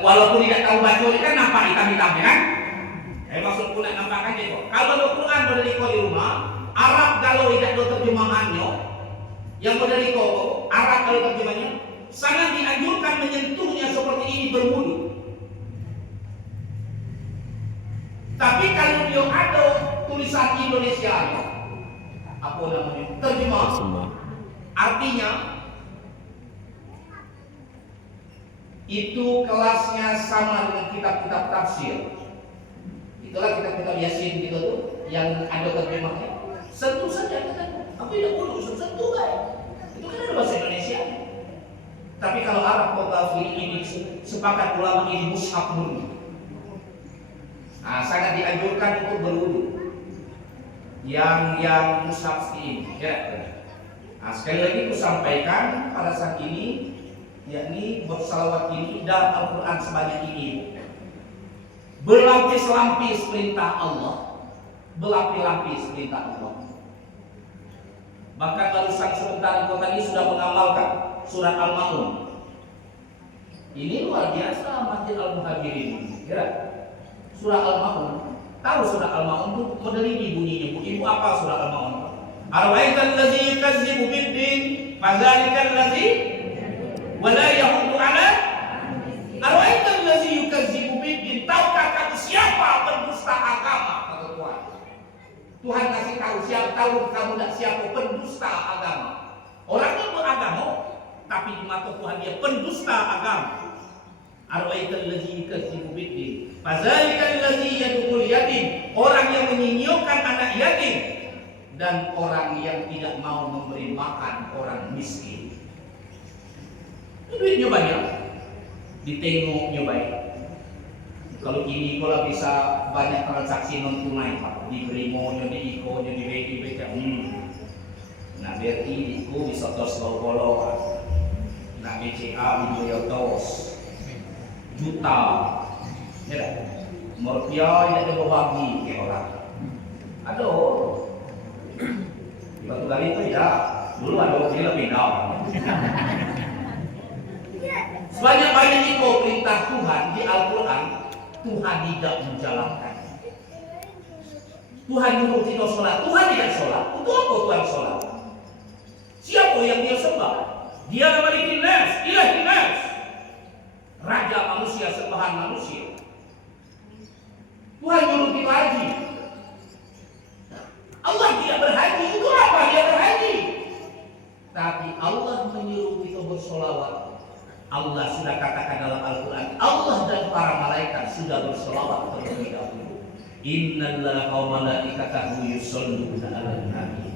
Walaupun tidak tahu baca ini kan nampak hitam-hitam kan? Maksud pula nampakkan gitu. Kalau ada Quran berdeliko di rumah, Arab kalau tidak ada terjemahannya, yang berdeliko Arab kalau terjemahannya, sangat dianjurkan menyentuhnya seperti ini berwudu. Tapi kalau dia ada tulisan Indonesia, apa namanya, terjemah, artinya itu kelasnya sama dengan kitab-kitab tafsir. Itulah kitab-kitab Yasin gitu tuh yang ada terjemahnya. Sentuh saja kan, aku tidak perlu sentuh kan. Itu kan ada bahasa Indonesia. Tapi kalau Arab kota ini sepakat ulama ini mushaf murni. Nah, sangat dianjurkan untuk berwudu. Yang mushaf ini, ya. Nah, sekali lagi aku sampaikan pada saat ini, yakni bersalawat ini dan Al-Quran sebanyak ini. Berlapis-lapis perintah Allah, berlapis-lapis perintah Allah. Bahkan barusan sebentar kau tadi sudah mengamalkan surat Al-Ma'un. Ini luar biasa Masjid Al-Muhajirin. Ya. Surah Al-Ma'un. Tahu surah Al-Ma'un itu model ini bunyinya. Ibu apa surah Al-Ma'un? Arwaital ladzi yukazzibu bid-din, fadzalikal ladzi wala yahuddu ala arwaital ladzi yukazzibu bid-din. Tahukah kamu siapa pendusta agama? Kata Tuhan. Tuhan kasih tahu siapa, tahu kamu tak siapa pendusta agama. Orang yang beragama, tapi di mata Tuhan dia pendusta agama. Arwaital ladzi yukazzibu bid-din, fadzalikal ladzi yad'ul yatim. Orang yang menyinyokan anak yatim dan orang yang tidak mau memberi makan orang miskin. Duitnya banyak, ditengoknya baik. Kalau ini kalau bisa banyak transaksi non tunai, Pak, di Brimonya, di Iko-nya, di BI, nah BRI itu bisa tos lolo, nah BCA itu ya tos juta, ya, merpiah yang ada berbagi ke orang. Aduh. Batu kali itu ya, dulu ada ini lebih down. Sebanyak-banyak itu perintah Tuhan di Al-Quran, Tuhan tidak menjalankan. Tuhan nyuruh kita sholat, Tuhan tidak sholat. Untuk apa Tuhan sholat? Siapa yang dia sembah? Dia memiliki nas, ilahi nas, raja manusia, sembahan manusia. Tuhan nyuruh kita haji. Allah tidak berhaji, itu apa dia berhaji? Tapi Allah menyuruh kita bersolawat. Allah sudah katakan dalam Al-Quran, Allah dan para malaikat sudah bersolawat terlebih dahulu. Innallaha wa malaikatahu yusholluna 'alan nabi.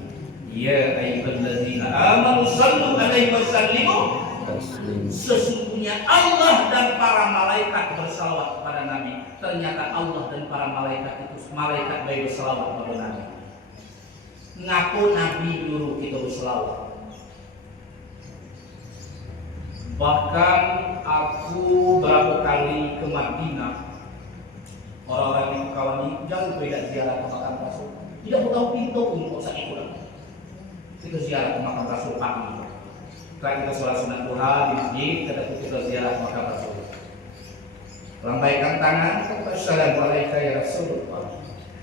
Ya ayyuhallazina amanu shallu 'alaihi wa sallimu. Sesungguhnya Allah dan para malaikat bersalawat kepada Nabi. Ternyata Allah dan para malaikat itu baik bersalawat kepada Nabi. Ngaku Nabi nyuruh kita berselawat. Bahkan aku berapa kali ke Madinah, orang-orang yang kawan ini jauh beda ziarah ke makam Rasul. Tidak mau tahu pintu pun kok saya pulang. Kita ziarah ke makam Rasul pagi. Setelah kita sholat sunat duha di masjid, kita ziarah ke makam Rasul. Lambaikan tangan, Assalamualaikum ya Rasulullah.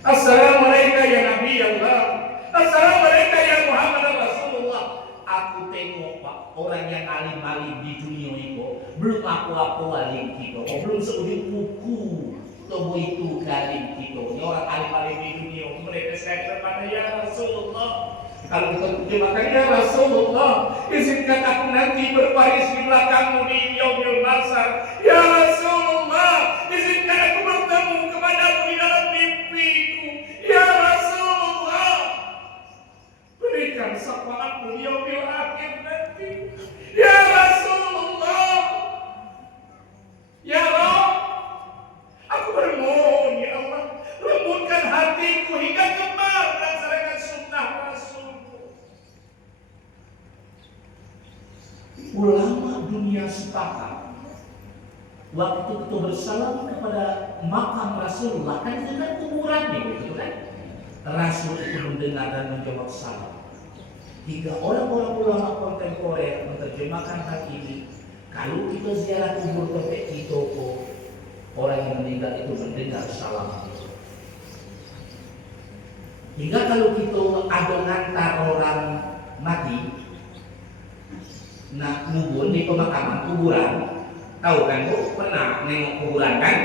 Assalamualaikum ya Nabi Allah. Assalamualaikum ya Muhammad Rasulullah. Aku tengok Pak, orang yang alim-alim di dunia itu belum aku alim kita, belum seujung buku tobo itu alim kita. Ini orang alim-alim di dunia, mereka sekali kepada ya Rasulullah. Kalau kita terjemahkan ya Rasulullah, izinkan aku nanti berbaris di belakangmu di yaumil mahsyar. Ya Rasulullah, izinkan aku bertemu kepadamu di dalam mimpiku. Ya Rasulullah, berikan syafaatmu di yaumil akhir nanti. Ya Rasulullah, ya Rabb, aku bermohon ya Allah, lembutkan hatiku hingga gemar melaksanakan sunnah Rasulku. Ulama dunia sepakat waktu itu bersalam kepada makam Rasulullah, kan itu kan kuburannya gitu kan. Rasul itu mendengar dan menjawab salam. Hingga orang-orang ulama kontemporer menerjemahkan hal ini. Kalau kita ziarah kubur tempat itu, itu mendengar salam. Hingga kalau kita ada ngantar orang mati, nah ngubur di pemakaman kuburan, tahu kan Bu? Pernah nengok kuburan kan?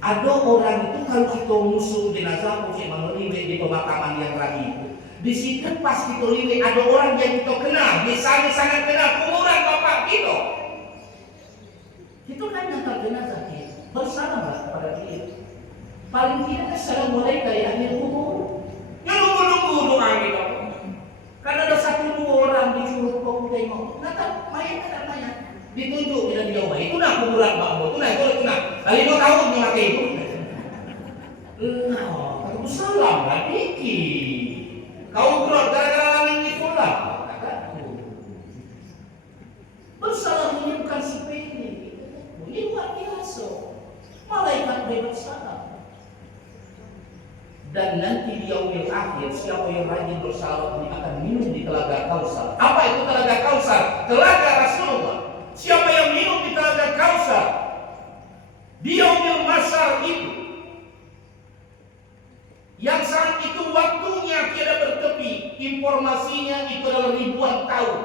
Ada orang itu kalau kita musuh jenazah mungkin menolak di pemakaman yang lagi itu. Di situ pas kita lihat ada orang yang kita kenal, misalnya sangat kenal kuburan bapak kita. Kita kan ngantar jenazah kita, bersalamlah kepada dia. Paling tidak assalamualaikum ya akhir kubur. Ya nunggu-nunggu doa kita. Karena ada satu dua orang di curug kau tengok, nata mayat ada mayat. Ditunjuk kita dijauh. Itu nak kuburan Pak Bo, itu nak. Kali mau tahu ni mati itu. Nah, aku salam lah Diki. Kau gerak gara-gara ini pula. Kataku. Bersalam ini bukan sepele. Ini luar biasa. Malaikat bebas salam. Dan nanti di yaumil akhir siapa yang rajin bersalat ini akan minum di telaga Kausar. Apa itu telaga Kausar? Telaga Rasulullah. Siapa yang minum di telaga Kausar di yaumil masyar itu, yang saat itu waktunya tiada bertepi, informasinya itu adalah ribuan tahun.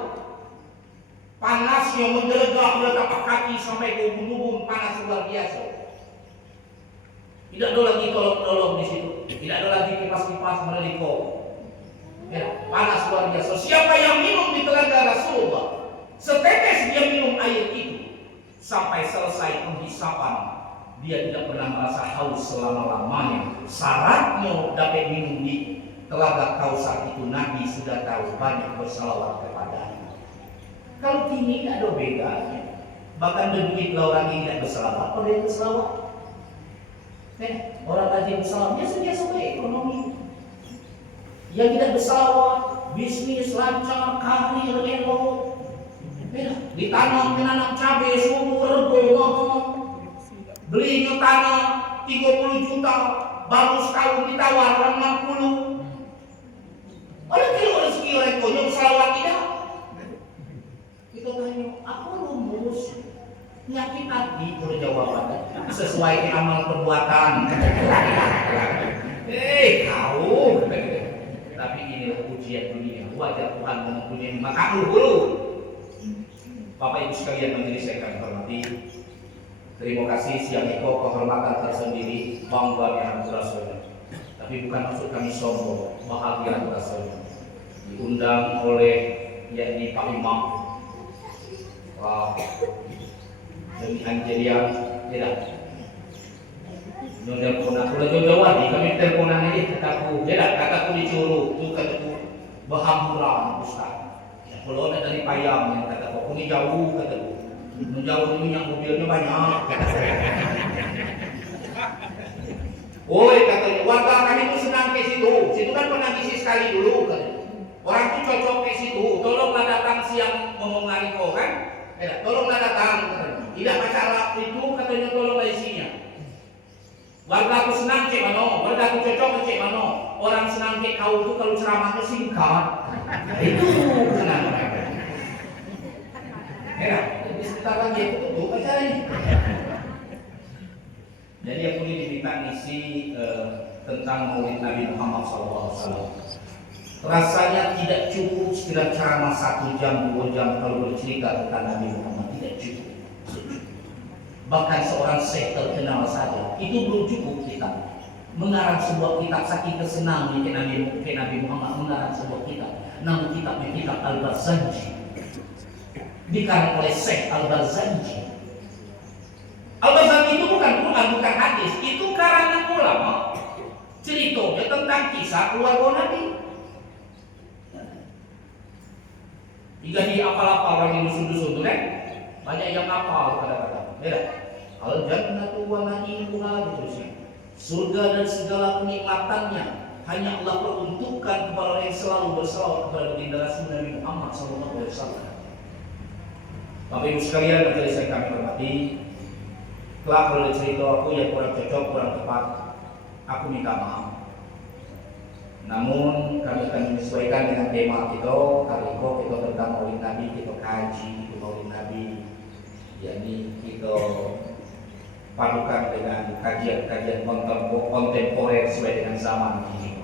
Panasnya menggelegar pada tapak kaki sampai ke ubun-ubun, panas luar biasa. Tidak ada lagi tolong-tolong di situ. Tidak ada lagi kipas-kipas mereliko. Ya, panas luar biasa. Siapa yang minum di telaga Rasulullah, setetes dia minum air itu sampai selesai penghisapan, dia tidak pernah merasa haus selama-lamanya. Syaratnya dapat minum di telaga Kausar itu Nabi sudah tahu, banyak bersalawat kepadanya. Kalau kini tidak ada bedanya. Bahkan begitu orang yang tidak bersalawat, pada yang bersalawat. Orang rajin bersalawat biasa-biasa baik ekonomi. Yang tidak bersalawat, bisnis lancar, karir elok. Ditanam cabai, subur, rego, belinya tanah 30 juta, baru setahun ditawar 60. Ada kilo rezeki orang konyol bersalawat tidak? Kita tanya, apa rumus? Penyakit hati, boleh jawabannya sesuai amal perbuatan. Kau. Tapi inilah ujian dunia. Wajar Tuhan mempunyai makhluk dulu. Bapak Ibu sekalian majelis saya kami hormati. Terima kasih siang itu kehormatan tersendiri, bangga yang rasanya. Tapi bukan maksud kami sombong, bahagia rasanya. Diundang oleh yakni Pak Imam, demi Anjelian, tidak. Nelpon aku lagi jawab nih, kami teleponan ini kataku, tidak kataku dicuru, tu kataku berhamburan Ustaz. Ya, kalau ada dari Payam yang kataku, ini jauh kataku, menjauh ini minyak mobilnya banyak. Oi katanya, warga kami itu senang ke situ kan pernah ngisi sekali dulu katanya. Orang itu cocok ke situ, tolonglah datang siang ngomong ngariko kan? Tolonglah datang katanya. Tidak masalah itu katanya tolonglah isinya. Warga aku senang cek mano, warga aku cocok cek mano. Orang senang cek kau itu kalau ceramahnya singkat. Itu senang mereka. Jadi sebentar lagi itu tutup acara ini. Jadi aku ini diminta ngisi tentang Maulid Nabi Muhammad SAW. Rasanya tidak cukup sekedar ceramah 1 jam, 2 jam kalau bercerita tentang Nabi Muhammad, tidak cukup. Bahkan seorang syekh terkenal saja itu belum cukup kita mengarang sebuah kitab. Saking kesenang ke Nabi Muhammad mengarang sebuah kitab. Nama kitabnya kitab Al-Barzanji, dikarang oleh Syekh Al-Barzanji. Al-Barzanji itu bukan Quran, bukan hadis, itu karangan ulama. Ceritanya tentang kisah keluarga Nabi. Jika di apal-apal orang di dusun-dusun itu kan banyak yang apal kata-kata. Al-jannatu wa na'imuha gitu. Surga dan segala kenikmatannya hanya Allah peruntukkan kepada orang yang selalu bersalawat kepada baginda Rasul Nabi Muhammad SAW. Bapak Ibu sekalian, majelis yang kami hormati, kelak kalau cerita aku yang kurang cocok, kurang tepat, aku minta maaf. Namun kami akan menyesuaikan dengan tema kita. Kali ini kita tentang Maulid Nabi, kita kaji itu Maulid Nabi. Jadi kita padukan dengan kajian-kajian kontemporer sesuai dengan zaman ini.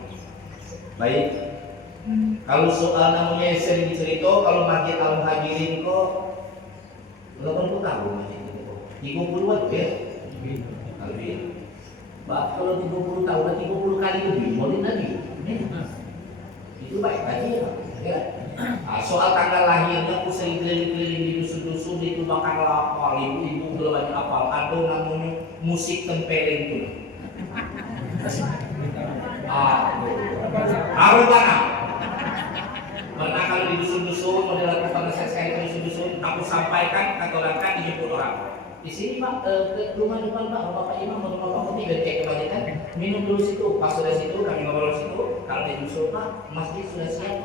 Baik, kalau soal namanya sering dicerita, kalau masjid Al-Muhajirin kok 80 tahun masjid itu, 30-an ya, lebih. Bah, kalau 30 tahun, 30 kali lebih, boleh lagi. Itu baik aja ya. Soal tanggal lahirnya aku sering keliling-keliling di dusun-dusun itu makan lapar, ibu-ibu belum apa, ada namanya musik tempeleng itu. Harus mana? Karena kalau di dusun-dusun, mau dilakukan sekali di dusun-dusun, aku sampaikan, katakan dijemput orang. Di sini Pak, ke rumah depan Pak, rumah Pak Imam, rumah Pak Mati, biar cek kebanyakan, minum dulu situ. Pas sudah situ, kami ngobrol situ. Kalau di dusun Pak, masjid sudah siap.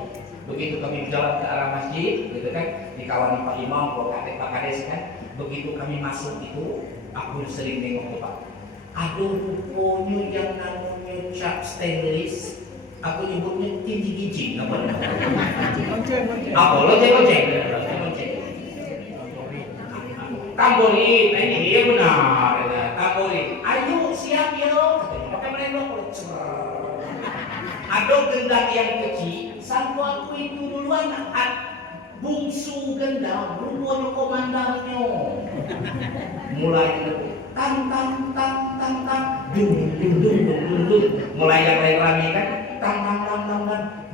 Begitu kami berjalan ke arah masjid, gitu kan, dikawani Pak Imam, Pak Kades kan. Begitu kami masuk itu, aku sering nengok tuh Pak. Ada rupanya yang namanya cap stainless, aku nyebutnya tinggi-tinggi, apa namanya? Apa? Lonceng. Tamborin, nah ini dia benar, tamborin. Ayo siap ya, pakai menengok. Ada gendang yang kecil, sangko aku itu duluan bungsu gendang, rupanya komandannya. Mulai tang, dung, mulai yang rame kan, tang,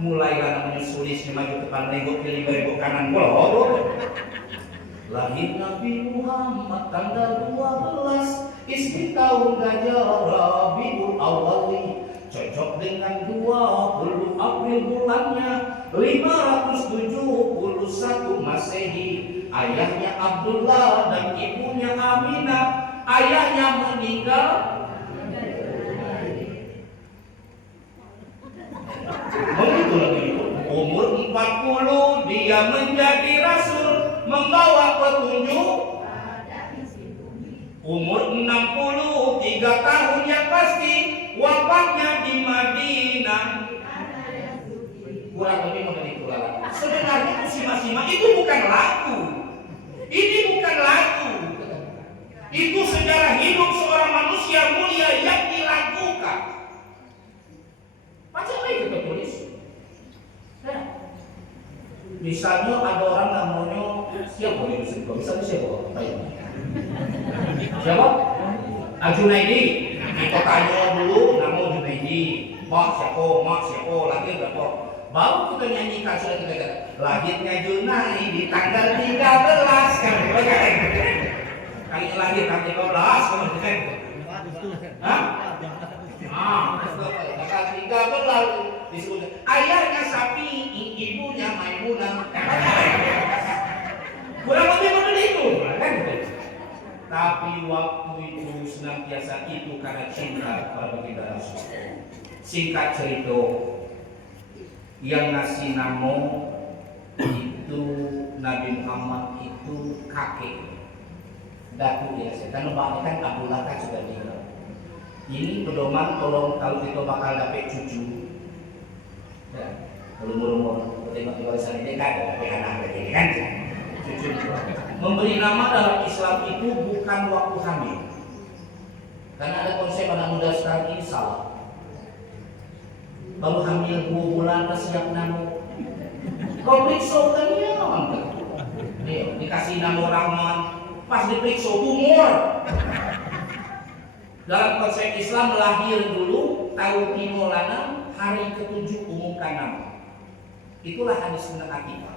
mulai namanya sulisnya maju depan menengok kiri menengok kanan, lahir Nabi Muhammad tanggal 12 Ismi tahun Gajah Rabiul Awwali, cocok dengan 20 April bulannya 571 Masehi. Ayahnya Abdullah dan ibunya Aminah. Ayahnya meninggal begitu lagi. Umur 40 dia menjadi rasul, membawa petunjuk. Umur 63 tahun yang pasti, wafatnya di Madinah. Kurang lebih mengenai lah. Sebenarnya Kusima itu bukan lagu. Ini bukan lagu. Itu sejarah hidup seorang manusia mulia yang dilakukan. Macam apa itu tertulis? Nah, misalnya ada orang namanya siapa nih misalnya siapa? Siapa? Junaidi. Kita tanya dulu nama Junaidi. Mak siapa? Lahir berapa? Baru kita nyanyikan sudah kita kata. Lahirnya Junaidi tanggal 13 kan? Kali lahir tanggal 13 kan? Hah? Tanggal 13 disebut. Ayahnya Sapi, ibunya Maimunah. Kurang lebih begitu, kan? Tapi waktu itu senantiasa itu karena cinta pada baginda Rasul. Singkat cerita, yang ngasih nama itu Nabi Muhammad itu kakek Datuk ya, karena banyak kan Abdullah kan sudah meninggal. Ini pedoman tolong kalau kita bakal dapat cucu, ya, umur tengok di warisan ini kan dapat anak ini kan, cucu. Memberi nama dalam Islam itu bukan waktu hamil, karena ada konsep anak muda sekarang ini salah. Baru hamil 2 bulan siap nama. Kau periksa kan ya, dikasih nama Rahman, pas diperiksa tumor. Dalam konsep Islam lahir dulu, tahu timolana, hari ke-7 umumkan nama. Itulah hadis menengah kita.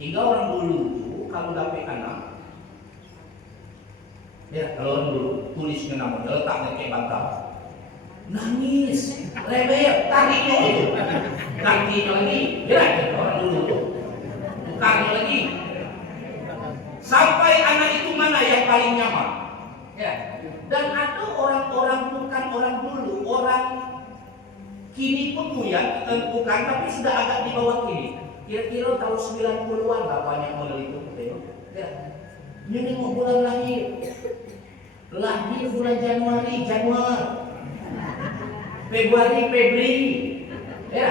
Hingga orang dulu itu kalau dapat anak, ya kalau orang dulu tulisnya nama, letaknya kayak bantal. Nangis, rebel, tariknya itu, kakinya lagi, ya orang dulu tuh, tukarnya lagi, sampai anak itu mana yang paling nyaman, ya. Dan ada orang-orang bukan orang dulu, orang kini pun ya bukan, tapi sudah agak di bawah kini. Kira-kira tahun 90-an lah banyak model itu, ya. Ini mau bulan lahir bulan Januari. Februari, ya,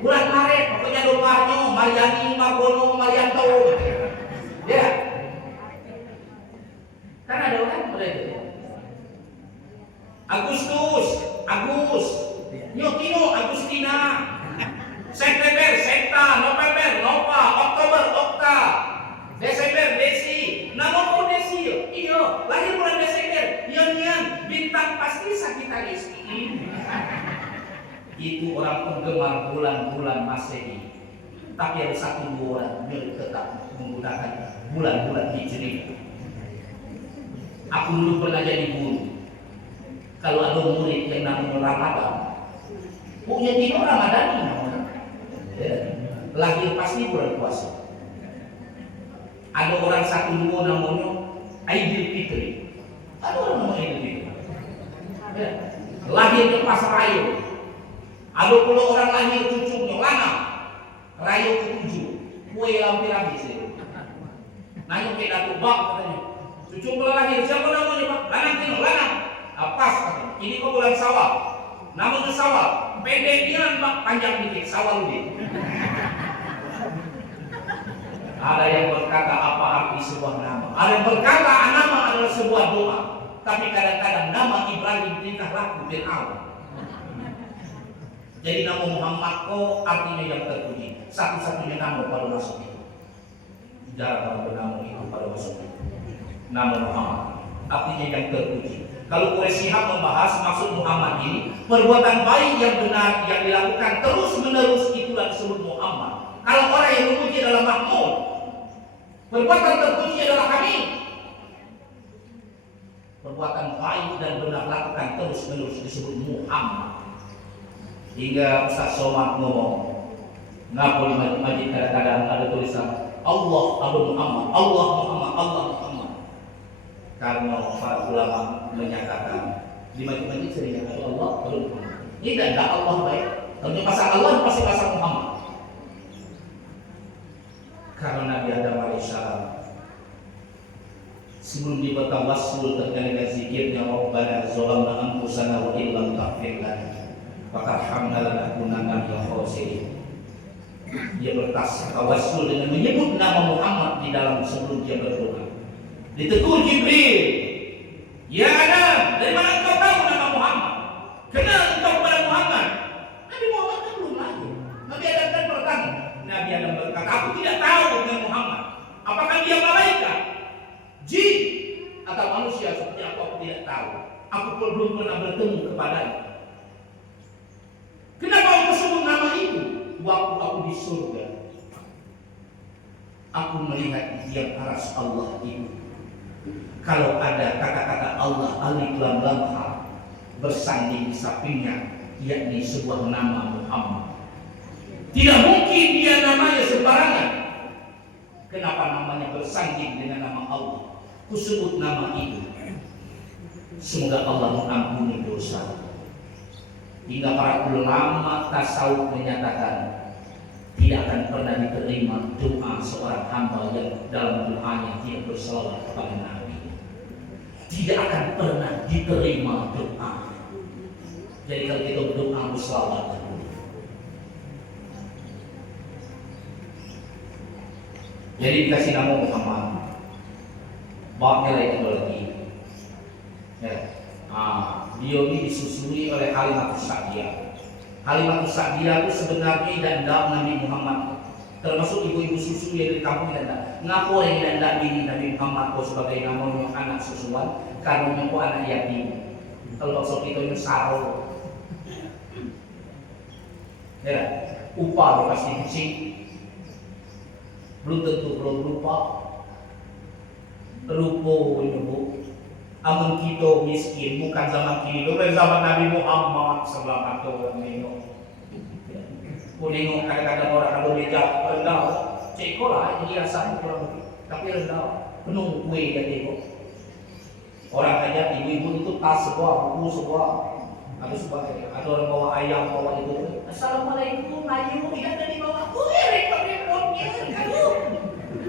bulan Maret, pokoknya rumahnya Mariani, Margono, Marianto, ya, tapi ada satu dua orang yang tetap menggunakan bulan-bulan Hijriah. Aku dulu pernah jadi guru. Kalau ada murid yang namanya Ramadan, punya tidak Ramadan namanya, lahir pasti bulan puasa. Ada orang satu dua namanya Aidil Fitri. Ada orang namanya Aidil Fitri. Lahir di pas rayo. Ada pula orang lahir cucunya lanang. Rayo ke-7. Kue hampir habis. Nanya ke Datuk Bak katanya. Cucu pula lahir siapa namanya Pak? Lanang Tino, lanang. Pas katanya. Ini kau bulan Sawal. Namanya Sawal. Pendek dia Pak, panjang dikit. Sawal dikit. Ada yang berkata apa arti sebuah nama. Ada yang berkata nama adalah sebuah doa. Tapi kadang-kadang nama Ibrahim tingkah laku Fir'aun. Jadi nama Muhammad kok artinya yang terpuji. Satu-satunya nama pada masuk itu. Jarang bernama itu pada masuk itu. Nama Muhammad artinya yang terpuji. Kalau Quraisy Shihab membahas maksud Muhammad ini, perbuatan baik yang benar yang dilakukan terus menerus itulah disebut Muhammad. Kalau orang yang memuji adalah Mahmud, perbuatan terpuji adalah Hamid. Perbuatan baik dan benar lakukan terus menerus disebut Muhammad. Hingga Ustaz Somad ngomong, ngapa di masjid kadang-kadang ada tulisan Allah Abu Muhammad, Allah Muhammad, Allah Muhammad. Karena para ulama menyatakan di masjid sering ada Allah Abu Muhammad. Ini tidak Allah baik. Kalau pasang Allah pasti pasang Muhammad. Karena Nabi Adam alaihissalam sebelum dia bertawassul terkait zikirnya Rabbana zalamna anfusana wa illam taghfir lana wa tarhamna lanakunanna minal khasirin. Dia bertawassul dengan menyebut nama Muhammad di dalam sebelum dia berdoa. Ditegur Jibril, ya Adam, dari mana engkau tahu nama Muhammad? Kenal engkau kepada Muhammad? Nabi Muhammad kan belum lahir. Nabi Adam kan bertanya. Nabi Adam berkata, aku tidak tahu dengan Muhammad. Apakah dia malaikat, jin, atau manusia seperti aku tidak tahu. Aku belum pernah bertemu kepadanya. Kenapa aku sebut nama itu? Waktu aku di surga, aku melihat di aras Allah itu. Kalau ada kata-kata Allah alif lam lam ha bersanding di sampingnya, yakni sebuah nama Muhammad. Tidak mungkin dia namanya sembarangan. Kenapa namanya bersanding dengan nama Allah? Kusebut nama itu. Semoga Allah mengampuni dosa. Hingga para ulama tasawuf menyatakan tidak akan pernah diterima doa seorang hamba yang dalam doanya tidak berselawat kepada Nabi. Tidak akan pernah diterima doa. Jadi kalau kita berdoa berselawat, jadi dikasih nama Muhammad. Babnya lagi. Ya. Dia ini disusui oleh Halimatus Sa'diyah. Halimatus Sa'diyah itu sebenarnya dandang Nabi Muhammad. Termasuk ibu-ibu susu yang di kampung dandang. Ngaku yang dandang diri Nabi Muhammad sebagai namanya anak susuan, karena ngaku anak yatim. Kalau maksud itu yang saro. Ya, upah pasti kecil. Belum tentu belum lupa. Rupo ini bu. Amun kita miskin bukan zaman kini, bukan zaman Nabi Muhammad sallallahu alaihi wasallam. Nengok kadang-kadang orang kalau meja rendah, cekol lah jadi rasa kurang lebih, tapi rendah, penuh kue dia tengok. Orang kaya ibu-ibu itu tas sebuah, buku sebuah, ada orang bawa ayam bawa itu. Assalamualaikum, ayu tidak dari bawah, repot-repotnya kayu.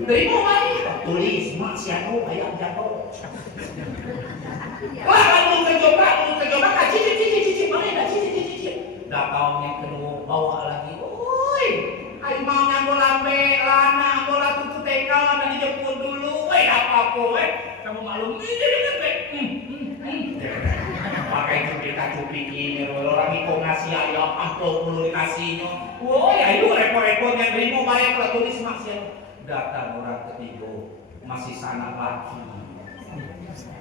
Dari bawah ini tulis mak siapa ayam jatuh. Wah, kamu tercoba, cici, mana dah cici. Datang yang kedua bawa lagi, oi, ayo mau yang lambe, lana, bola tutu TK, dan dijemput dulu, apa, kamu maklum ini pakai cupik ini, orang itu ngasih ayam, perlu dikasihnya, woi, ayo repot-repot yang berimu bayar kalau tulis maksiat. Datang orang ketiga, masih sanak laki.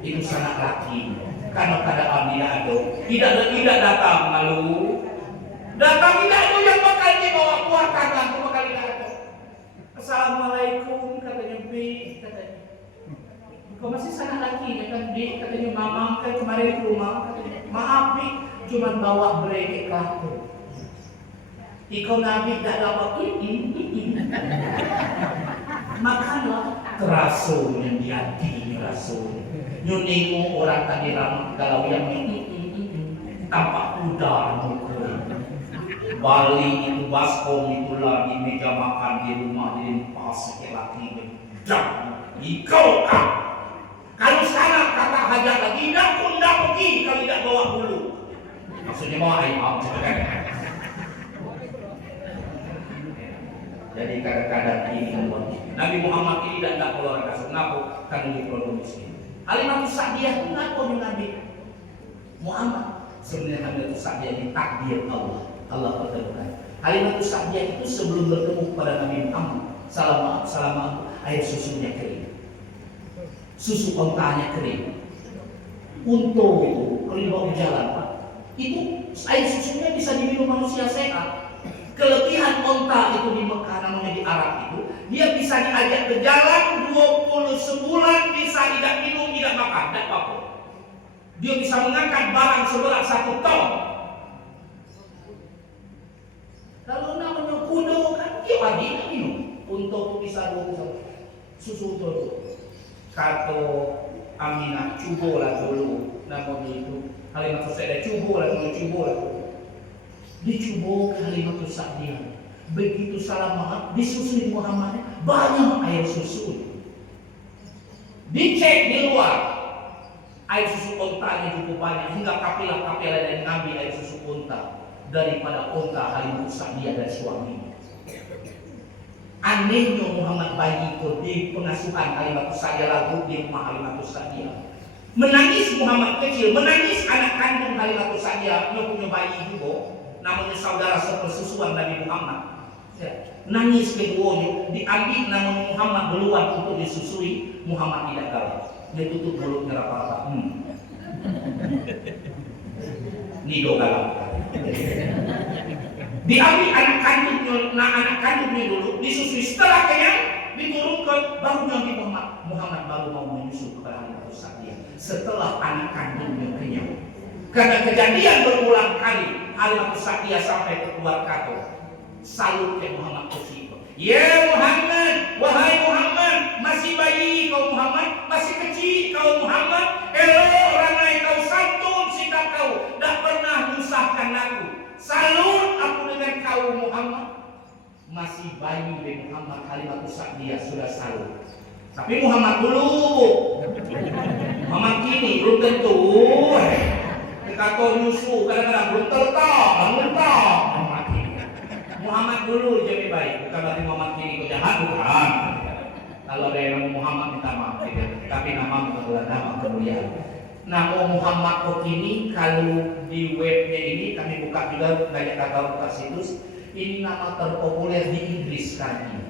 Itu sanak laki. Karena keadaan tidak datang lalu. Datang tidak ada yang bakal dibawa keluar tangan, bakal tidak ada. Assalamualaikum, katanya Bi, katanya. Kau masih sana lagi ya kan Bi, katanya Mamang kan kemarin ke rumah, katanya. Maaf Bi, cuma bawa brek kartu. Iko Nabi tak dapat ini. Makanlah kerasun yang diadili rasul. Nyuningu orang tadi ramah kalau yang tampak kuda mukul. Bali itu baskom itu lagi meja makan di rumah di pas laki jam. Ikau kah? Kalau sekarang kata hajat lagi tidak pun tidak pergi kalau tidak bawa bulu. Maksudnya bawa ayam kan? Jadi kadang-kadang ini Nabi Muhammad ini tidak keluar kasut ngaku karena dia keluarga miskin. Halimatus Sa'diyah itu ngaku Nabi Muhammad sebenarnya Halimatus Sa'diyah ini takdir Allah. Allah pertemukan. Halimatus Sa'diyah itu sebelum bertemu kepada Nabi Muhammad selama air susunya kering, susu ontanya kering. Untuk itu kalau dibawa berjalan Pak, itu air susunya bisa diminum manusia sehat. Kelebihan onta itu di Mekah namanya di Arab itu, dia bisa diajak ke jalan 20 sebulan bisa tidak minum, tidak makan, tidak apa-apa. Dia bisa mengangkat barang seberat 1 ton. Kalau namanya kudo kan dia pagi minum untuk bisa 20 susu itu. Kata Aminah cubo lah dulu namanya itu. Halimatus Sa'diyah cubo lah dulu. Dicubo Halimatus Sa'diyah. Begitu salam disusui Muhammad banyak air susu. Dicek di luar air susu ontanya cukup banyak hingga kapilah-kapilah dari Nabi air susu onta daripada onta Halimatus Sa'diyah dan suaminya. Anehnya Muhammad bayi itu di pengasuhan Halimatus Sa'diyah lalu di rumah Halimatus Sa'diyah. Menangis Muhammad kecil, menangis anak kandung Halimatus Sa'diyah yang punya bayi juga. Namanya saudara sepersusuan Nabi Muhammad. Ya. Nangis keduanya, diambil nama Muhammad duluan untuk disusui. Muhammad tidak kalah. Dia tutup mulutnya rapa-rapa. Nido galau. Diambil anak kandungnya dulu, disusui. Setelah kenyang, diturunkan baru Nabi Muhammad baru mau menyusu kepada Halimatus Sa'diyah. Setelah anak kandungnya kenyang. Karena kejadian berulang kali. Halimatus Sa'diyah sampai keluar kata salut ke Muhammad Qusayb. Ya Muhammad, wahai Muhammad, masih bayi kau Muhammad, masih kecil kau Muhammad. Orang lain kau santun sikap kau, tak pernah menyusahkan aku. Salut aku dengan kau Muhammad. Masih bayi be Muhammad, Halimatus Sa'diyah sudah salut. Tapi Muhammad dulu, Muhammad kini belum tentu. Kata nyusu kadang-kadang belum terletak. Muhammad dulu jadi baik, bukan berarti Muhammad kini kau jahat, bukan. Kalau ada yang Muhammad minta maaf, tapi nama adalah nama kemuliaan. Nama Muhammad kau kini kalau di webnya ini kami buka juga banyak kata situs. Ini nama terpopuler di Inggris sekarang ini.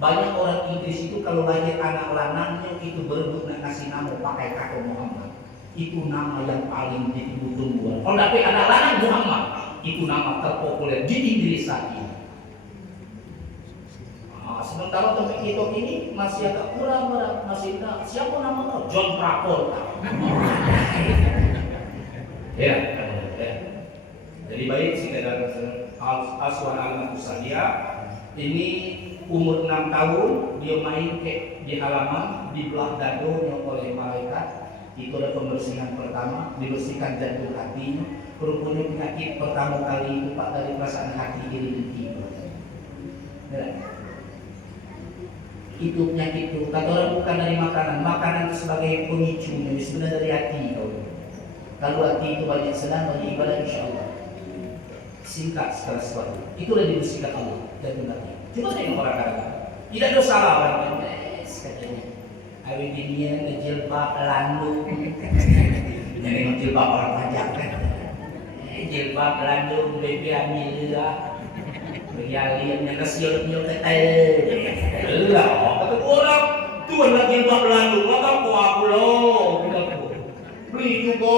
Banyak orang Inggris itu kalau lahir anak lanangnya itu berebut nak kasih nama pakai kata Muhammad. Itu nama yang paling ditunggu-tunggu. Kalau tapi anak lanang Muhammad, itu nama terpopuler di Inggris saat ini. Sementara tempat kita ini masih agak kurang berat, masih tak. Siapa nama kau? John Travolta. Ya. Jadi baik sih dalam Aswan Halimatus Sa'diyah ini umur 6 tahun dia main di halaman dibelah dadonya oleh malaikat. Itu adalah pembersihan pertama, dibersihkan jantung hatinya. Rupanya penyakit pertama kali itu Pak dari perasaan hati iri dengki. Ya. Itu penyakit itu kata orang bukan dari makanan itu sebagai pemicu, jadi sebenarnya dari hati. Kalau hati itu banyak senang, banyak ibadah, insya Allah singkat segala sesuatu. Itulah dibersihkan Allah jantung hati. Cuma tengok orang kadang tidak ada salah orang katanya. Awet dia ngejilbab landung. Jadi ngejilbab orang pajak kan. Jilbab landung bebe amila. Berjalian yang kesiul-siul ketel. Lah, kata orang tuan lagi jilbab landung, maka aku loh. Beli juga.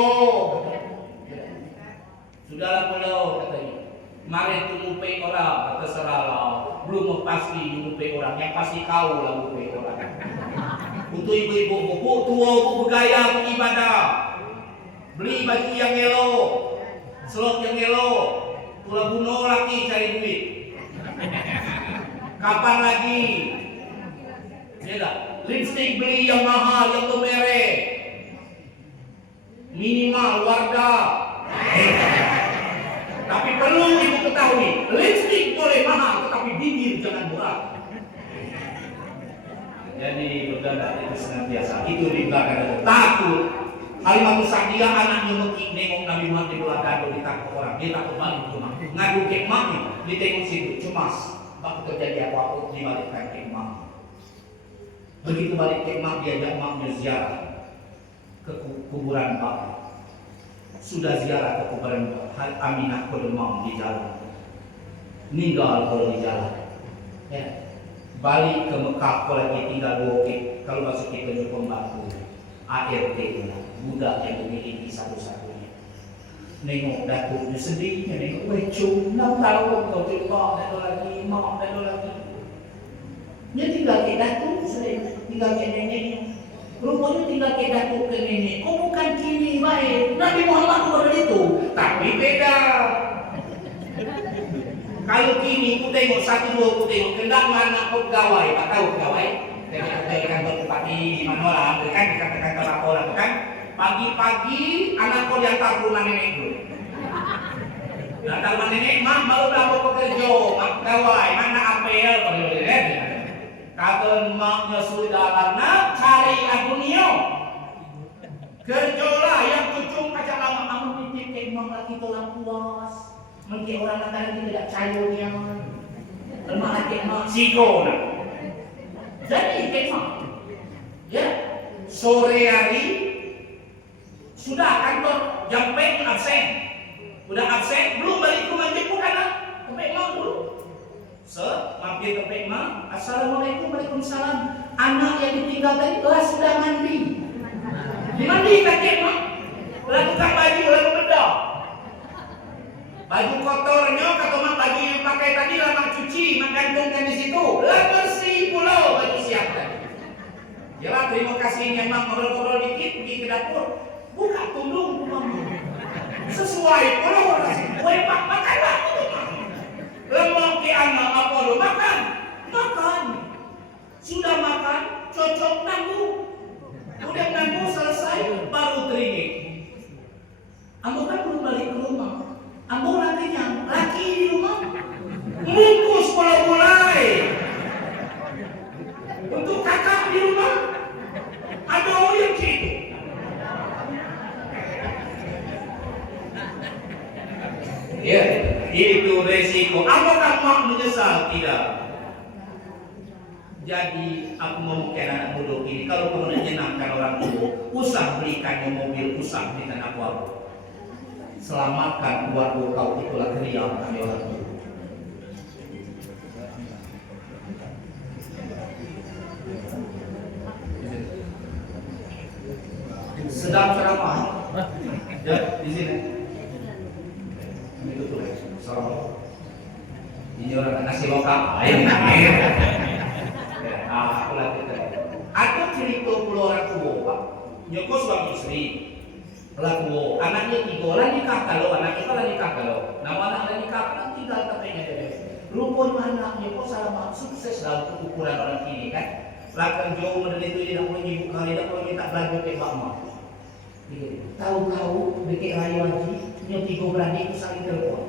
Sudahlah pulau katanya. Mari tunggu orang kata seralah. Belum pasti tunggu orang, yang pasti kau lah buku orang. Untuk ibu-ibu buku, tua buku bergaya beribadah, beli baju yang elok, selop yang elok, tulah bunuh laki cari duit. Kapan lagi? Ya dah, lipstick beli yang mahal, yang bermerek, minimal Wardah. Tapi perlu ibu ketahui, lipstick boleh mahal, tetapi bibir jangan murah. Jadi berganda itu senantiasa, itu di belakang takut. Halimatu Sa'diyah anaknya mengik nengok Nabi Muhammad di belakang dado ditakut orang, dia takut balik ke rumah. Ngadu ke emaknya, ditengok situ, cemas. Bakal terjadi apa-apa dibalikkan ke emak. Begitu balik ke emak, diajak emaknya ziarah ke kuburan bapak. Sudah ziarah ke kuburan Aminah Kodemang di jalan, meninggal kalau di jalan. Ya. Balik ke Mekah kalau lagi tinggal 2 kek. Kalau masuk ke penyokong pembantu ART budak yang dimiliki satu-satunya. Nengok datuknya sedihnya, nengok wecung 6 tahun kau coba dan lagi mak dan lagi. Dia tinggal ke datuk, tinggal ke neneknya. Rupanya tinggal ke datuk ke nenek. Kau bukan kini baik. Nabi Muhammad bukan itu, tapi beda. Kalau kini ku tengok 1-2 ku tengok kendak mana kau pegawai, tak tahu pegawai. Dari kantor bupati di mana lah, kan di kantor Kapolda kan. Pagi-pagi anak kau diantar rumah nenek dulu. Diantar rumah nenek, mak baru berapa pekerja, mak pegawai, mana apel, kalau lihat. Kata maknya sudah lama cari dunia. Kerjalah yang cucung kaca lama kamu titip ke emang lagi tolak puas. Mungkin orang kata tidak cayurnya. Lemah hati emak siko nak. Jadi emak, ya sore hari sudah kantor jam pagi absen. Udah absen belum balik rumah jemput anak. Sampai emak dulu. Mampir ke Pekma, assalamualaikum, waalaikumsalam. Anak yang ditinggal tadi sudah mandi. Mandi tak Pekma, lalu buka baju, lalu bedah. Baju kotornya, kata mak baju yang pakai tadi lama cuci, mak gantungkan di situ. Lah bersih pulau baju siap tadi. Yalah terima kasihnya mak ngobrol-ngobrol dikit, pergi ke dapur, buka tudung mama. Sesuai pulau kasih, woi pak makanlah itu mak. Lemah ke anak apa lo makan? Makan. Sudah makan, cocok nanggu. Udah nanggu selesai, baru teringin. Ambo kan belum balik ke rumah. Ambo lakinya, laki di rumah. Bungkus mulai. Untuk kakak di rumah, ada yang gitu. Ya. Itu resiko. Apakah mak menyesal? Tidak. Jadi aku mau ke anak muda ini, kalau kamu menyenangkan orang tua, usah belikannya mobil, usah belikan apa-apa. Selamatkan keluarga kau, itulah keriang kami orang tua. Sedang ceramah. Ya, di sini. Itu tuh. Ini orang nasi lokal, ayo nangis. Aku lagi tadi. Aku cerita pulau orang tua, Pak. Nyoko suami istri, laku anaknya 3 orang nikah kalau anaknya kalau nikah kalau, nama anak nikah kan tinggal katanya dia. Rupanya anaknya kok salah sukses dalam ukuran orang ini kan. Lakukan jauh model itu tidak mau ibu kali, tidak mau minta belanja ke mama. Tahu-tahu bikin rayu lagi, nyo 3 beradik saling telepon.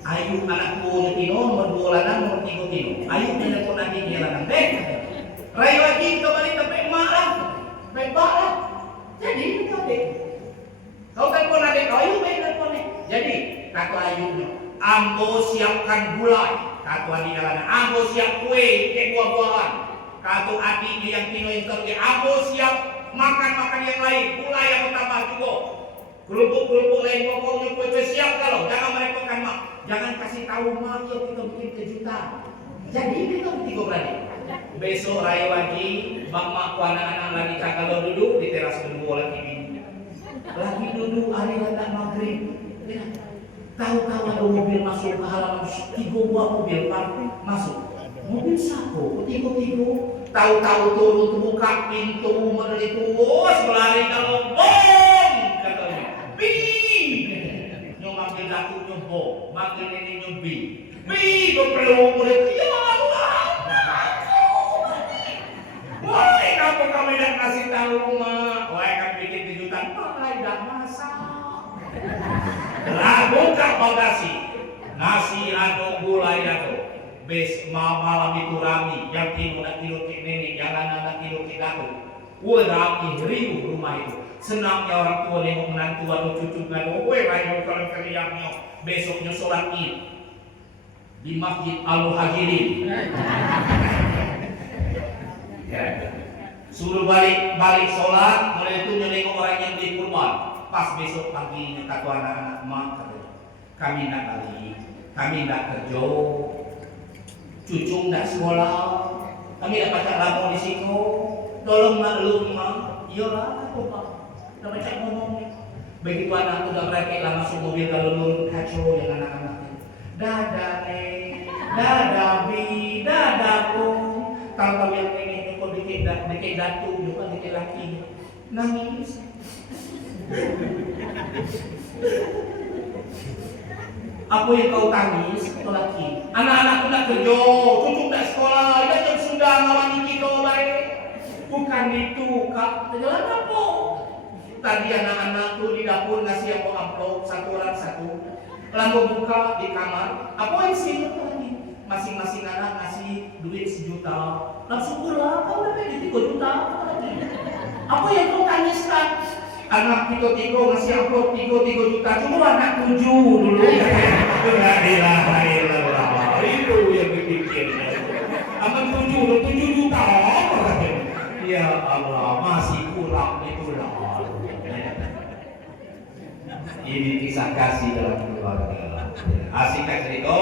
Ayu anakku Tino nomor 2 lanang nomor 3 Tino. Ayu telepon adiknya lanang. Rayu lagi kembali ke Pekma lah. Pekma lah. Jadi itu deh. Kau telepon adik Ayu baik teleponnya. Jadi kata Ayunya, ambo siapkan gulai. Kata adiknya lanang, ambo siap kue ke buah-buahan. Kata adiknya yang Tino yang terus, ambo siap makan-makan yang lain. Gulai yang utama juga. Kerupuk-kerupuk lain pokoknya kue siap kalau jangan merepotkan mak. Jangan kasih tahu mak yuk kita bikin kejutan. Jadi kita 3 beradik. Besok raya lagi, mak anak-anak lagi cakal duduk di teras kedua lagi duduk hari datang maghrib. Tahu-tahu ada mobil masuk ke halaman 3 buah mobil parkir masuk. Mobil saku, tiba-tiba tahu-tahu turun buka pintu model itu, berlari kalau bom katanya, bing, nyo manggil datuk nyo bom, manggil ini nyo bing, berpeluk mulut, ya Allah, wah, kamu kami dah kasih tahu rumah, wah kami bikin kejutan, pakai dah masak, lagu kak bagasi, nasi atau gulai atau bes malam itu rami, yang tidur nak tidur ke nenek, yang anak tidur ke datuk. Wah rami riuh rumah itu. Senangnya orang tua nengok menantu atau cucu nengok. Wah rayu kalau keriaknya besoknya sholat id di masjid Al-Muhajirin. Ya. Suruh balik sholat, mulai itu nengok orang yang beli kurban. Pas besok paginya kata anak-anak mak kami nak balik, kami nak kerja. Cucu nak sekolah, kami nak baca lagu di situ, tolong maklum mak, iyalah aku pak, nak baca ngomongnya. Begitu anak tu dah berakit lah masuk mobil kalau nurut kacau yang anak-anaknya. Dadah dadah bi, dadah pun. Kalau yang pengen nyokol dikit datuk, juga dikit laki, nangis. Apa yang kau tangis, kau laki? Anak-anak nak kerja, cucu nak sekolah, dia sudah ngawani kita baik. Bukan itu, kak. Jalan apa? Tadi anak-anak tu di dapur ngasih amplop satu orang satu. Lalu buka di kamar, apa yang sih tadi? Masing-masing anak ngasih duit 1 juta. Langsung pula, kau dapat duit 3 juta. Apa yang kau tangiskan? Anak tiga-tiga ngasih amplop 3 juta, cuma anak 7 dulu. La ilaha illallah. Itu yang dipikirnya. Anak 7 juta. Ya Allah, masih kurang itu lah. Ini kisah kasih dalam keluarga. Asik cerita,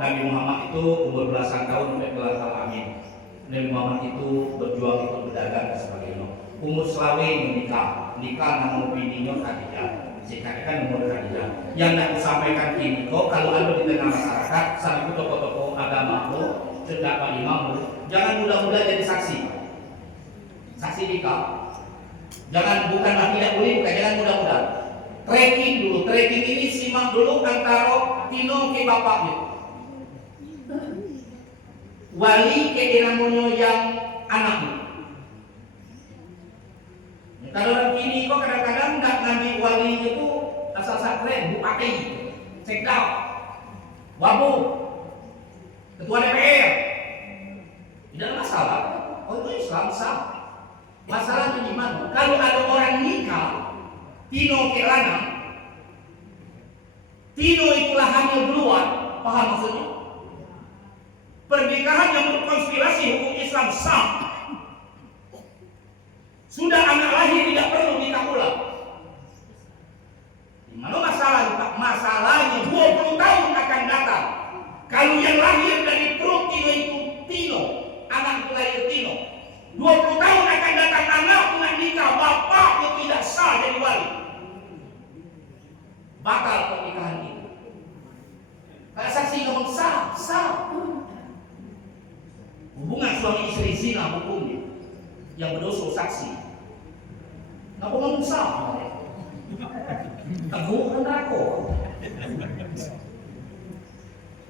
Nabi Muhammad itu umur belasan tahun sampai belasan amin. Nabi Muhammad itu berjuang itu berdagang dan sebagainya. Umur selawe nikah namun bininya Khadijah. Kan umur Khadijah. Yang nak disampaikan ini kok kalau ada di tengah masyarakat, sana tokoh-tokoh agama itu, sejak Pak Imam, jangan mudah-mudah jadi saksi. Saksi nikah. Bukanlah tidak boleh, jangan mudah-mudah. Tracking dulu, tracking ini simak dulu antara Tino ke bapaknya. Wali ke inamonyo yang anaknya. Kalau orang kini kok kadang-kadang nggak ngambil wali itu asal keren, bupati, sekda, wabu, ketua DPR, tidak masalah. Oh itu Islam sah. Masalahnya di mana? Kalau ada orang nikah, Tino ke lanang, Tino itulah hanya keluar, paham maksudnya? Pernikahan yang berkonspirasi hukum Islam sah. Sudah anak lahir tidak perlu nikah ulang. Di mana masalahnya Pak? Masalahnya 20 tahun akan datang. Kalau yang lahir dari perut Tino itu Tino, anak itu lahir Tino. 20 tahun akan datang anak nak nikah, bapaknya tidak sah jadi wali. Batal pernikahan itu. Kalau saksi ngomong sah. Hubungan suami istri zina hukumnya. Yang berdosa saksi. Ngapa ngomong sah? Teguh kan aku.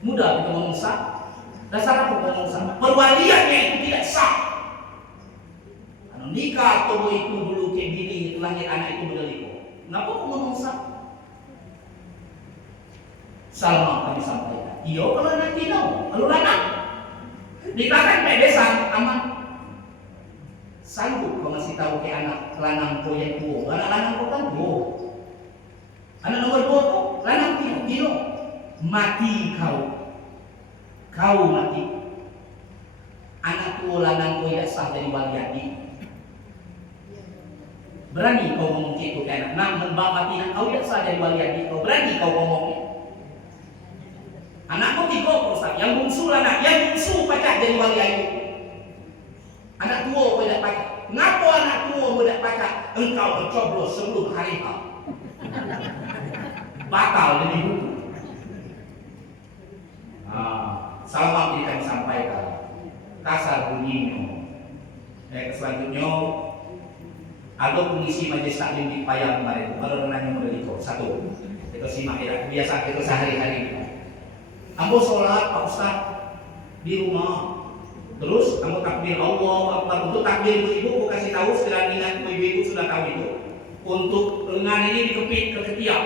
Mudah kita ngomong sah. Dasar aku ngomong sah. Perwaliannya itu tidak sah. Karena nikah atau itu dulu ke bini lahir anak itu berdeliko. Ngapa ngomong sah? Salma kami sampaikan. Iya kalau nanti kalau anak nikahkan pedesan aman. Sanggup kau masih tahu ke anak lanang kau yang tua, anak lanang kau kan tua. Anak nomor 2 kau lanang tino mati kau mati. Anak tua lanang kau tidak sah dari waliadi. Berani kau ngomong gitu ke anak, nak membangkati anak kau tidak sah dari waliadi. Kau berani kau ngomongnya. Anak kau 3 Ustaz, yang bungsu anak, yang bungsu pacak dari waliadi. Anak tua kau tidak pacak. Ngapa anak tua kau tidak pacak? Engkau bercoblos sebelum hari H. Batal demi hukum. Salam yang kami sampaikan. kasar bunyinya. Selanjutnya ada pengisi majelis taklim di Payang kemarin. Kalau nanya model itu satu, itu simak ya. Biasa kita sehari-hari. Ambo sholat Pak Ustaz di rumah. Terus ambo takbir Allah Akbar. Untuk takbir ibu kasih tahu sekiranya ingat ibu sudah tahu itu. Untuk lengan ini dikepit ke ketiak.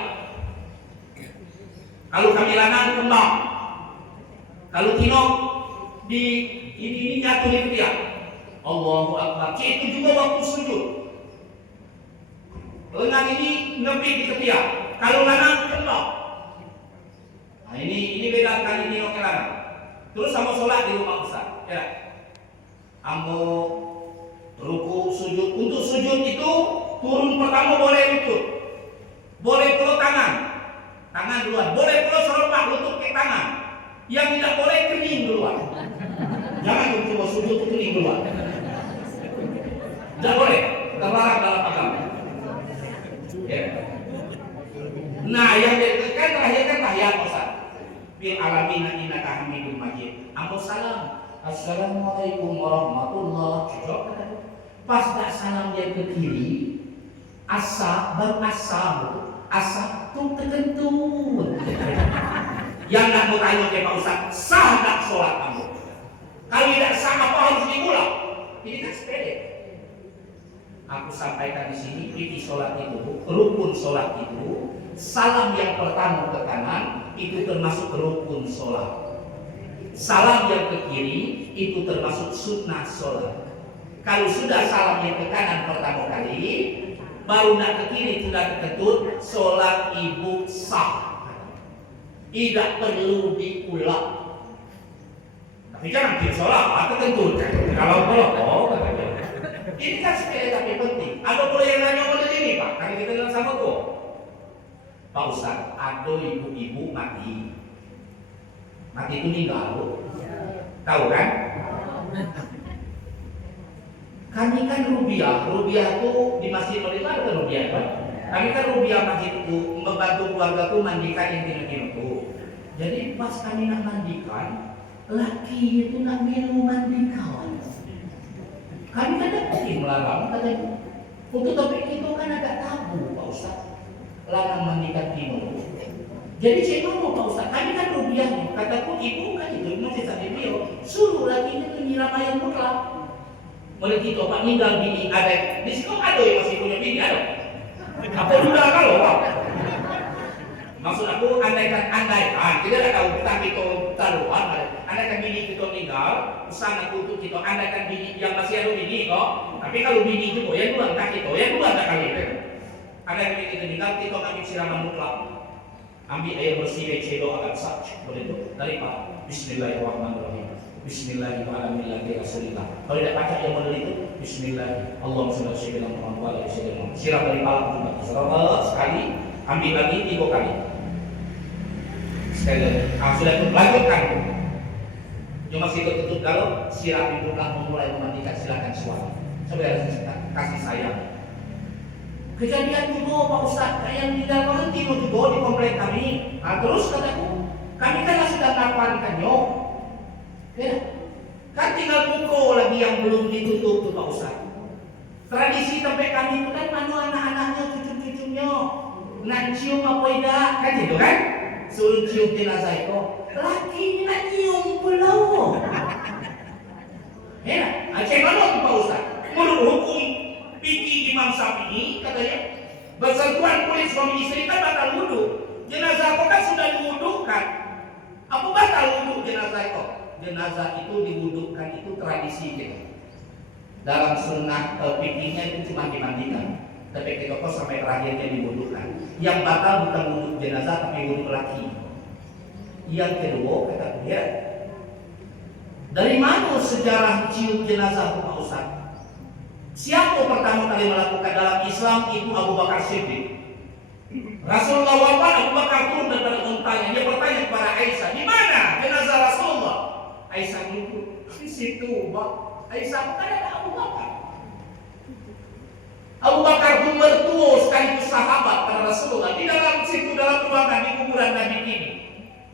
Kalau kamilanan kembang. Kalau tinok di ini jatuh di ketiak. Allahu Akbar. Itu juga waktu sujud. Lengan ini ngepit di ketiak. Kalau lanang kembang. Nah ini beda kali ini okelan. Terus sama sholat di rumah Ustaz. Ya. Ambo ruku sujud. Untuk sujud itu turun pertama boleh lutut. Boleh peluk tangan. Tangan duluan. Boleh peluk serempak lutut ke tangan. Yang tidak boleh kening duluan. Jangan coba sujud itu kening duluan. Tidak boleh. Terlarang dalam agama. Ya. Nah, yang ditekan terakhir kan tahiyat Ustaz. Bil alamin innaka hamidum majid. Ambo salam. Assalamualaikum warahmatullahi wabarakatuh. Pas tak salam dia ke kiri, asa baru asa tuh terkentut. Yang nak mau tanya ke Pak Ustaz, sah tak sholat kamu? Kalau tidak sah apa harus diulang? Ini kan sepele. Aku sampaikan di sini, inti sholat itu, rukun sholat itu, salam yang pertama ke kanan itu termasuk rukun sholat. Salam yang ke kiri itu termasuk sunnah sholat. Kalau sudah salam yang ke kanan pertama kali, baru nak ke kiri sudah terkentut, sholat ibu sah. Tidak perlu diulang. Tapi jangan kita sholat terkentut. Kalau ini kan sepele tapi penting. Ada boleh yang nanya model ini Pak? Karena kita bilang sama kok. Pak Ustaz, ada ibu-ibu mati. Mati itu meninggal. Tahu kan? Kami kan rubiah itu di Masjid Maulid ada rubiah kan? Kami kan rubiah masjid itu membantu keluarga itu mandikan yang tino-tino itu. Jadi pas kami nak mandikan, laki itu nak minum mandi kawan. Kami kan tak mungkin melarang, katanya. Untuk topik itu kan agak tabu Pak Ustaz. Larang mandikan tino. Jadi saya ngomong Pak Ustaz, kami kan rubiah nih. Kataku ibu kan itu masih sakit beliau. Suruh laki itu nyiram ayam mutlak. Mulai gitu Pak ninggal bini ada. Di situ ada yang masih punya bini ada. Apa sudah kalau Pak? Maksud aku andaikan tidak ada tahu kita taruhan. Andaikan bini kita meninggal, usaha aku untuk kita andaikan bini yang masih ada bini kok. Tapi kalau bini itu yang dua tak kita, yang dua tak kali itu. Andaikan bini kita meninggal, kita ambil siraman mutlak. Ambil air bersih WC doa agak sah, boleh itu dari Pak. Bismillahirrahmanirrahim. Bismillahirrahmanirrahim. Kalau tidak baca yang model itu, Bismillah. Allahumma shalli ala Muhammad wa ala ali Muhammad. Siram dari Pak juga. Surah sekali, ambil lagi 3 kali. Sekali lagi. Sudah itu lanjutkan. Cuma masih tertutup kalau siram dibuka memulai memandikan silakan suami. Saudara kasih sayang. Kejadian juga Pak Ustaz, yang tidak berhenti juga di komplek kami. Nah, terus kataku, kami kan sudah nampakkannya. Ya, kan tinggal pukul lagi yang belum ditutup tuh Pak Ustaz. Tradisi tempat kami itu kan mana anak-anaknya, cucu-cucunya nak cium apa tidak, kan gitu kan? Suruh cium jenazah itu, laki nak cium pulau. Ya, Aceh mana tuh Pak Ustaz? Menurut hukum fikih Imam Syafi'i katanya bersentuhan kulit suami istri kan batal wudu. Jenazah kok kan sudah diwudukan. Apa batal wudu jenazah itu? Jenazah itu diwudukan itu tradisi gitu. Dalam sunnah fikihnya itu cuma dimandikan. Tapi kita kok sampai terakhirnya diwudukan. Yang batal bukan wudhu jenazah tapi wudhu laki. Yang kedua kata dia, dari mana sejarah cium jenazah Pak Ustaz? Siapa pertama kali melakukan dalam Islam itu Abu Bakar Siddiq. Rasulullah wafat, Abu Bakar turun daripada untanya. Dia bertanya kepada Aisyah, di mana jenazah Rasulullah? Aisyah duduk di situ, Pak. Aisyah bukan ada Abu Bakar. Abu Bakar itu mertua sekaligus sahabat para Rasulullah. Di dalam situ dalam ruangan di kuburan Nabi ini.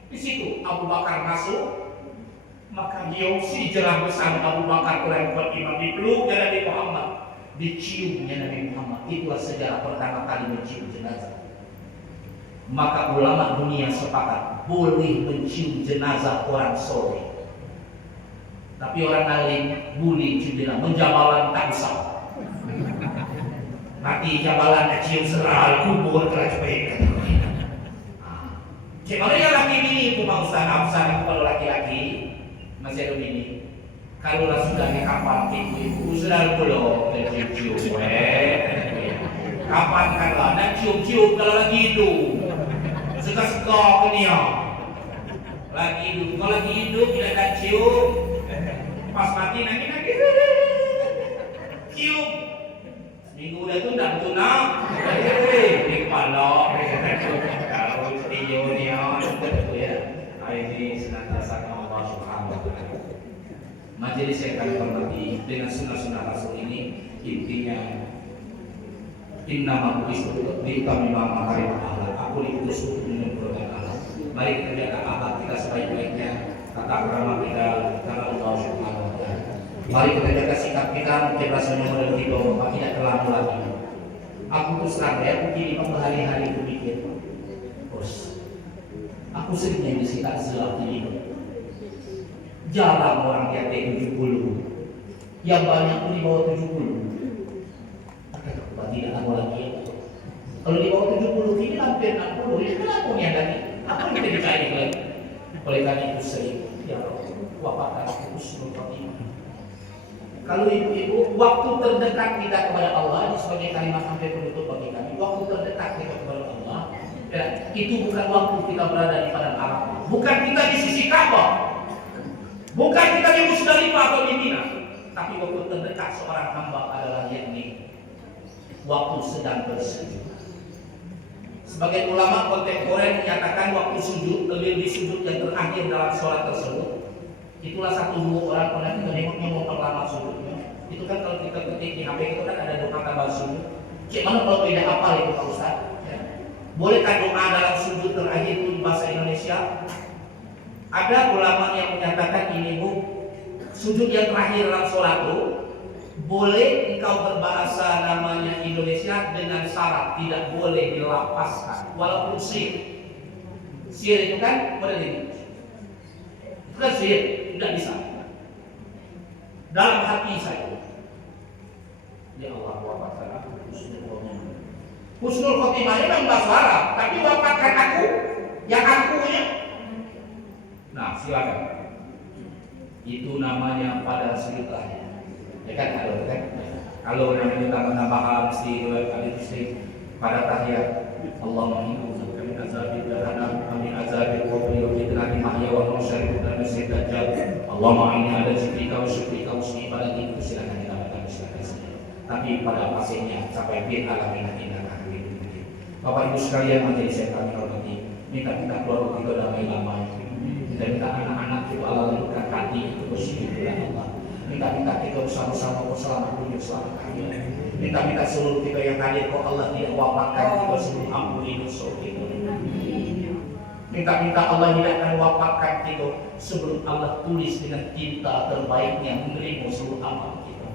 Di situ Abu Bakar masuk, Maka dia si jerah bersama Abu Bakar telah buat imam dipeluknya Nabi Muhammad, diciumnya Nabi Muhammad. Itulah sejarah pertama kali mencium jenazah. Maka ulama dunia sepakat boleh mencium jenazah orang soleh. Tapi orang alim boleh cium jenazah, menjabalan tak usah. Nanti jabalan cium seral kubur telah cepet. Cuma yang laki ini itu Pak Ustaz, kalau laki-laki masih ada ini. Kalau lah sudah kapan ibu sudah belum cium-cium, kapan kan lah nak cium-cium kalau lagi hidup, suka-suka dia. Lagi hidup tidak nak cium, pas mati nanti cium. Minggu dah tu dah betul nak, di kepala, kalau video ni betul ya. Hari ini senantiasa Allah Subhanahu Wa Taala. Majelis yang kami hormati dengan sunnah-sunnah Rasul ini intinya innama bu'istu liutammima makarim akhlak. Aku diutus untuk menyempurnakan akhlak. Mari kita jaga akhlak kita sebaik-baiknya, tata krama kita karena Allah Subhanahu Wa Taala. Mari kita jaga sikap kita, keberhasilan model kita, tidak terlalu lagi. Aku terus terang ya, aku kini berhari-hari berpikir, bos, aku seringnya disita selap ini. Jarang orang di atas 70, yang banyak pun di bawah 70. Tidak aku lagi. Kalau di bawah 70 ini hampir 60, ya kenapa punya tadi? Apa yang kita dicari lagi? Oleh karena itu sering, ya wafat husnul khotimah. Kalau ibu-ibu, waktu terdekat kita kepada Allah, ini sebagai kalimat hampir penutup bagi kami. Waktu terdekat kita kepada Allah, ya, itu bukan waktu kita berada di padang Arafah, bukan kita di sisi Ka'bah, bukan kita di Musdalifah atau di Mina, tapi waktu terdekat seorang hamba adalah yakni waktu sedang bersujud. Sebagai ulama kontemporer menyatakan waktu sujud lebih sujud yang terakhir dalam sholat tersebut. Itulah satu dua orang pernah kita nengoknya mau perlama sujudnya. Itu kan kalau kita ketik di HP itu kan ada doa tambah sujud. Gimana kalau tidak hafal itu Pak Ustaz? Ya. Bolehkah doa dalam sujud terakhir itu di bahasa Indonesia? Ada ulama yang menyatakan ini bu, sujud yang terakhir dalam sholat itu boleh engkau berbahasa namanya Indonesia dengan syarat tidak boleh dilapaskan walaupun sir itu kan boleh ini itu kan sir tidak bisa dalam hati saya ya Allah wafatkan aku husnul khotimahnya memang bahasa Arab tapi wafatkan aku yang akunya nah silakan itu namanya pada sejuta. Ya kan kalau namanya tambahan mesti dua kali mesti pada tahiyat Allahumma inni a'udzubika min azabil jahannam wa min azabil qabri wa fitnatil mahya wal mamat wa min fitnatil dajjal Allahumma inni ala zikrika wa syukrika wa husni ibadatik silakan kita baca silakan. Tapi pada fasenya sampai bin alamin innaka hamidum majid. Bapak Ibu sekalian majelis yang kami hormati, minta keluarga kita damai lama, minta anak-anak kita Allah lembutkan hati itu bersujud kepada Allah. Minta kita bersama-sama berselamat dunia selamat akhirat. Minta seluruh kita yang hadir kok Allah tidak wafatkan kita sebelum ampuni dosa kita. Minta Allah tidak akan wafatkan kita sebelum Allah tulis dengan tinta terbaiknya menerima seluruh amal kita.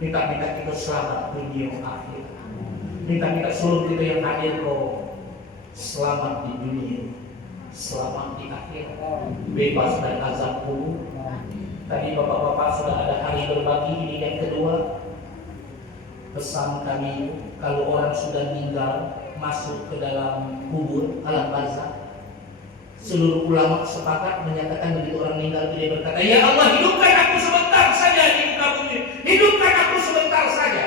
Minta kita selamat dunia akhirat. Minta seluruh kita yang hadir kok selamat di dunia, selamat di akhirat, bebas dari azab kubur. Tadi bapak-bapak sudah ada hari berbagi ini yang kedua. Pesan kami kalau orang sudah meninggal masuk ke dalam kubur alam barzakh, seluruh ulama sepakat menyatakan begitu orang meninggal dia berkata, ya Allah hidupkan aku sebentar saja di muka bumi, hidupkan aku sebentar saja.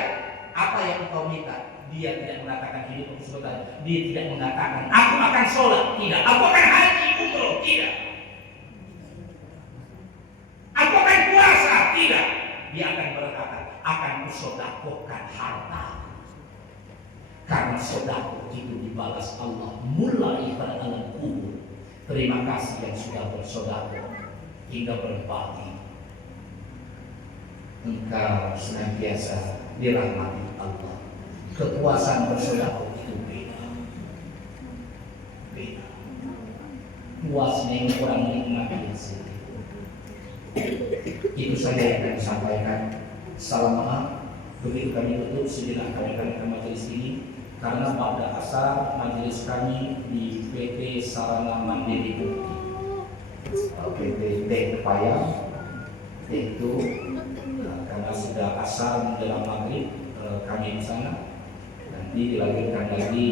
Apa yang engkau minta? Dia tidak mengatakan hidup aku sebentar. Dia tidak mengatakan aku akan sholat, tidak. Aku akan haji umroh, tidak. Aku akan puasa, tidak. Dia akan berkata, akan kusodakohkan harta. Karena sodako itu dibalas Allah mulai pada alam kubur. Terima kasih yang sudah bersodako hingga berbakti. Engkau senantiasa dirahmati Allah. Kepuasan bersodako itu beda. Puasnya orang nikmati sendiri. Itu saja yang kami sampaikan. Salam maaf. Begitu kami tutup sejenak kami majelis ini, karena pada asal majelis kami di PT Sarana Mandiri Bukti, PT Payang, itu karena sudah asal menjelang maghrib kami di sana. Nanti dilanjutkan lagi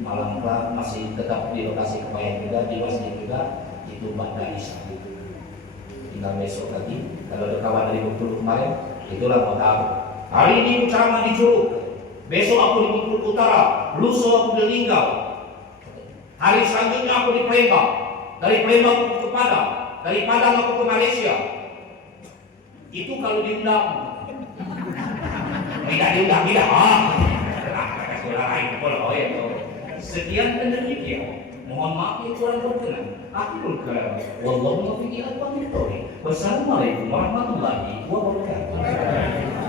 malam kelak masih tetap di lokasi Kepayang juga, di masjid juga, itu Banda Isya. Tinggal besok lagi. Kalau ada kawan dari Bengkulu kemarin, itulah kota aku. Hari ini ceramah di Curug, besok aku di Bengkulu Utara, lusa aku di Linggau. Hari selanjutnya aku di Palembang, dari Palembang aku ke Padang, dari Padang aku ke Malaysia. Itu kalau diundang. Tidak diundang, tidak. Sekian dan demikian. Mohon maaf yang kurang berkenan. Akhirul kalam. Wallahu muwaffiq ila aqwamit thoriq. Wassalamualaikum warahmatullahi wabarakatuh.